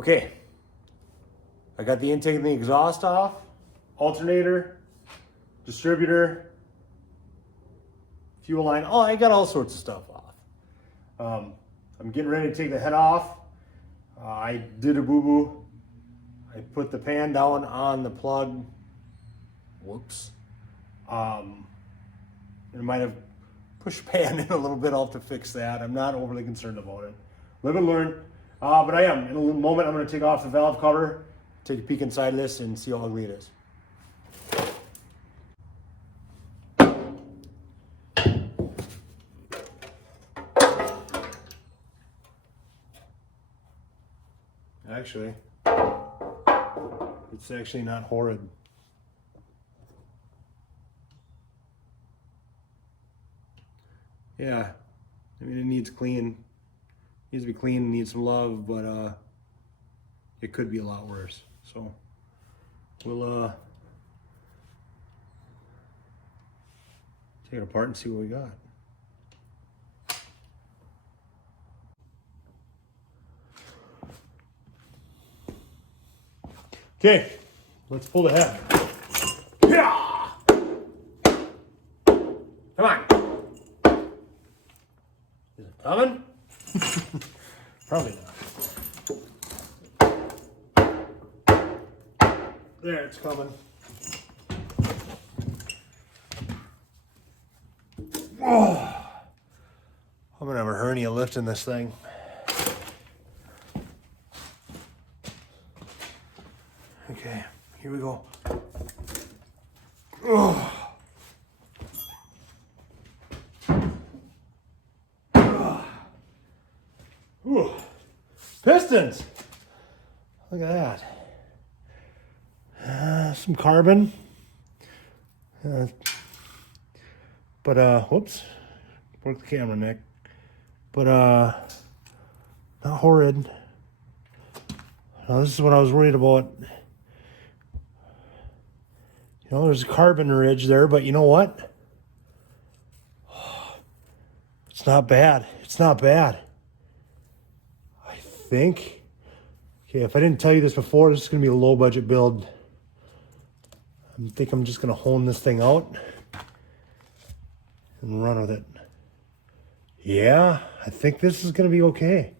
Okay, I got the intake and the exhaust off, alternator, distributor, fuel line. Oh, I got all sorts of stuff off. I'm getting ready to take the head off. I did a boo-boo. I put the pan down on the plug. Whoops. I might have pushed pan in a little bit. I'll have to fix that. I'm not overly concerned about it. Live and learn. But I am. In a little moment, I'm going to take off the valve cover, take a peek inside this, and see how ugly it is. Actually, it's actually not horrid. Yeah, I mean, it needs clean. It needs to be clean, needs some love, but it could be a lot worse. So we'll take it apart and see what we got. Okay, let's pull the head. Yeah! Come on. Is it coming? Probably not. There, it's coming. Oh, I'm gonna have a hernia lifting this thing. Okay, here we go. Oh. Ooh. Pistons. Look at that. Some carbon. Whoops. Broke the camera, Nick. But not horrid. Now, this is what I was worried about. You know, there's a carbon ridge there, but you know what? It's not bad. It's not bad. I think. Okay, if I didn't tell you this before, this is going to be a low budget build. I think I'm just going to hone this thing out and run with it. Yeah, I think this is going to be okay.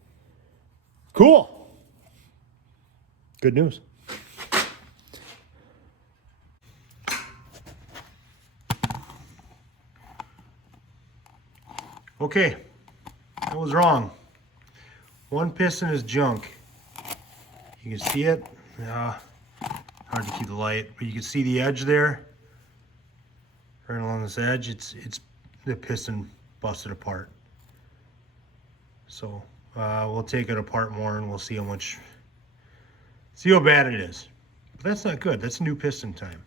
Cool. Good news. Okay, I was wrong. One piston is junk. You can see it. Hard to keep the light, but you can see the edge there. Right along this edge, it's the piston busted apart. So we'll take it apart more and we'll see how bad it is. But that's not good. That's new piston time.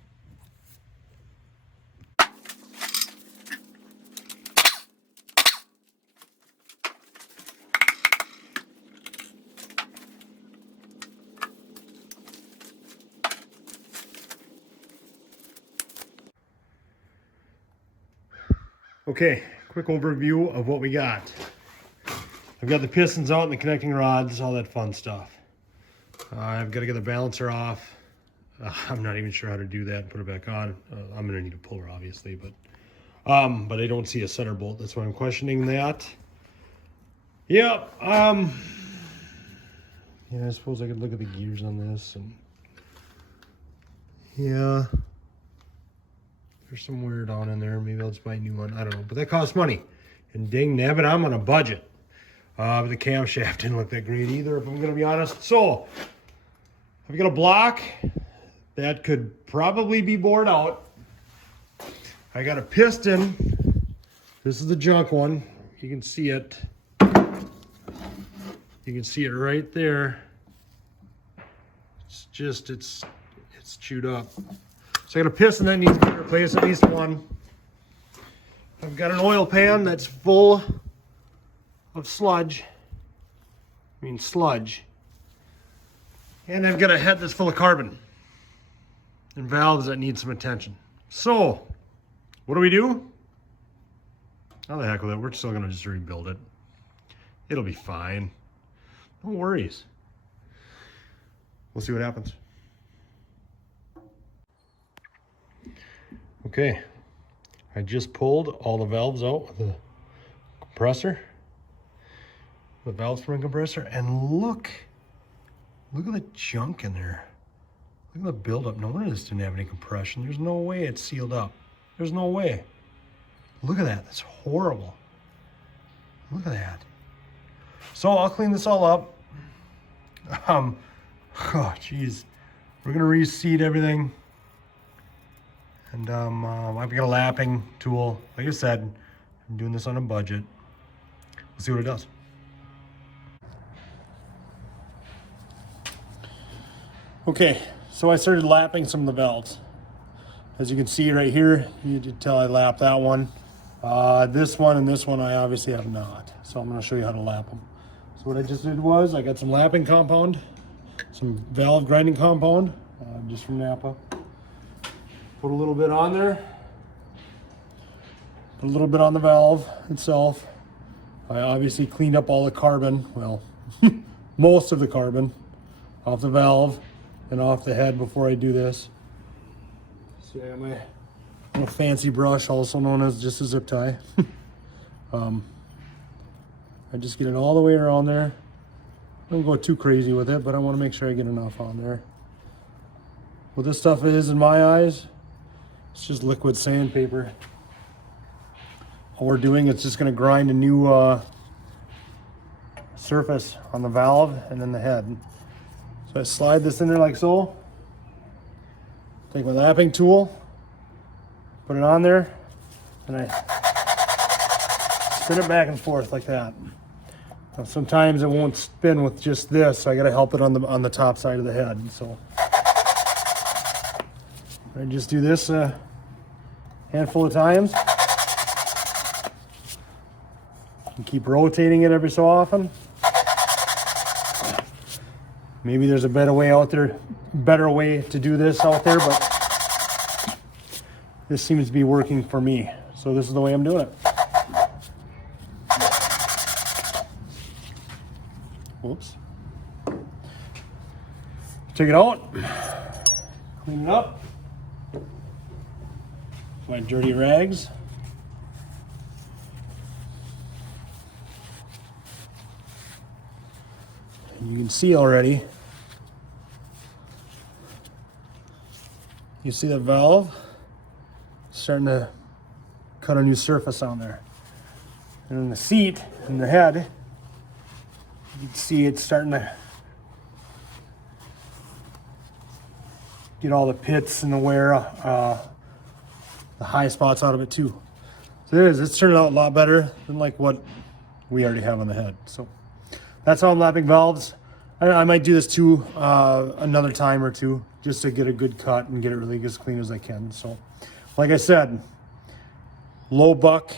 Okay, quick overview of what we got. I've got the pistons out and the connecting rods, all that fun stuff. I've got to get the balancer off. I'm not even sure how to do that and put it back on. I'm going to need a puller, obviously, but I don't see a center bolt. That's why I'm questioning that. Yep. Yeah, I suppose I could look at the gears on this, and yeah. There's some wear down in there. Maybe I'll just buy a new one. I don't know. But that costs money. And dang nabbit, I'm on a budget. But the camshaft didn't look that great either, if I'm going to be honest. So, I've got a block that could probably be bored out. I got a piston. This is the junk one. You can see it. You can see it right there. It's just, it's chewed up. So I got a piston that needs to be replaced, at least one. I've got an oil pan that's full of sludge. Sludge. And I've got a head that's full of carbon. And valves that need some attention. So, what do? How the heck with it? We're still gonna just rebuild it. It'll be fine. No worries. We'll see what happens. Okay, I just pulled all the valves out with the compressor, the valve spring compressor, and look at the junk in there. Look at the buildup. No wonder this didn't have any compression. There's no way it's sealed up. There's no way. Look at that. That's horrible. Look at that. So I'll clean this all up. Oh, geez. We're gonna reseat everything. And I've got a lapping tool. Like I said, I'm doing this on a budget. We'll see what it does. Okay, so I started lapping some of the valves. As you can see right here, you can tell I lapped that one. This one and this one I obviously have not. So I'm gonna show you how to lap them. So what I just did was I got some lapping compound, some valve grinding compound, just from Napa. Put a little bit on there. Put a little bit on the valve itself. I obviously cleaned up all the carbon, well, most of the carbon off the valve and off the head before I do this. So I got my little fancy brush, also known as just a zip tie. I just get it all the way around there. I don't go too crazy with it, but I want to make sure I get enough on there. What this stuff is, in my eyes, it's just liquid sandpaper. All we're doing is just going to grind a new surface on the valve and then the head. So I slide this in there like so. Take my lapping tool, put it on there, and I spin it back and forth like that. Now, sometimes it won't spin with just this, so I got to help it on the top side of the head. So I just do this a handful of times and keep rotating it every so often. Maybe there's a better way to do this out there, but this seems to be working for me. So this is the way I'm doing it. Whoops. Take it out, clean it up. My dirty rags. And you can see already, you see the valve starting to cut a new surface on there. And then the seat and the head, you can see it's starting to get all the pits and the wear, the high spots out of it too. So there it is. It's turned out a lot better than like what we already have on the head. So that's how I'm lapping valves. I might do this too another time or two just to get a good cut and get it really as clean as I can. So like I said, low buck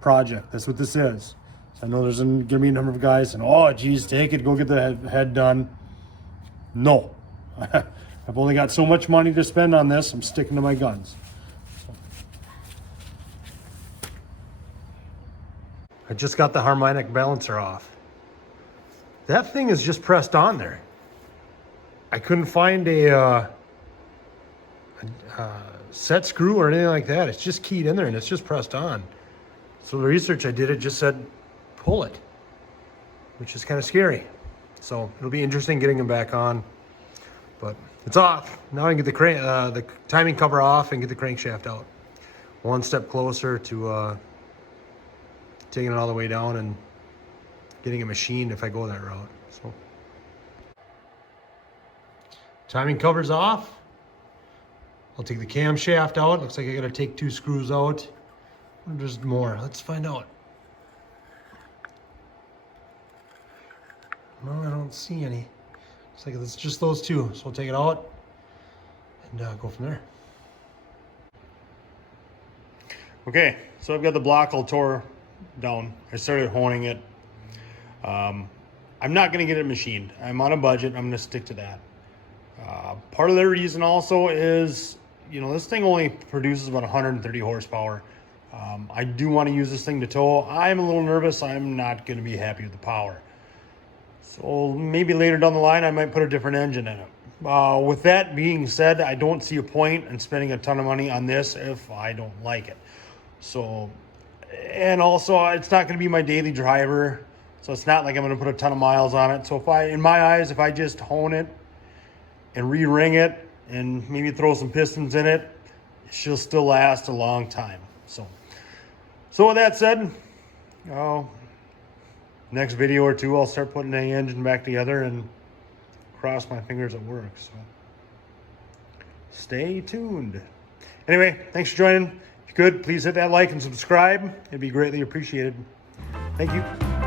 project. That's what this is. So I know there's going to be a number of guys saying, oh, geez, take it, go get the head done. No. I've only got so much money to spend on this. I'm sticking to my guns. So. I just got the harmonic balancer off. That thing is just pressed on there. I couldn't find a set screw or anything like that. It's just keyed in there and it's just pressed on. So the research I did, it just said, pull it, which is kind of scary. So it'll be interesting getting them back on, but it's off. Now I can get the timing cover off and get the crankshaft out. One step closer to taking it all the way down and getting it machined if I go that route. So timing cover's off. I'll take the camshaft out. Looks like I gotta take 2 screws out. There's more. Let's find out. No, I don't see any. Looks like it's just those 2. So we'll take it out and go from there. Okay, so I've got the block all tore down. I started honing it. I'm not going to get it machined. I'm on a budget. I'm going to stick to that. Part of the reason also is, you know, this thing only produces about 130 horsepower. I do want to use this thing to tow. I'm a little nervous. I'm not going to be happy with the power. So maybe later down the line, I might put a different engine in it. With that being said, I don't see a point in spending a ton of money on this if I don't like it. So, and also it's not going to be my daily driver. So it's not like I'm going to put a ton of miles on it. So in my eyes, if I just hone it and re-ring it and maybe throw some pistons in it, she'll still last a long time. So with that said, next video or two, I'll start putting the engine back together and cross my fingers it works. So stay tuned. Anyway, thanks for joining. If you could, please hit that like and subscribe. It'd be greatly appreciated. Thank you.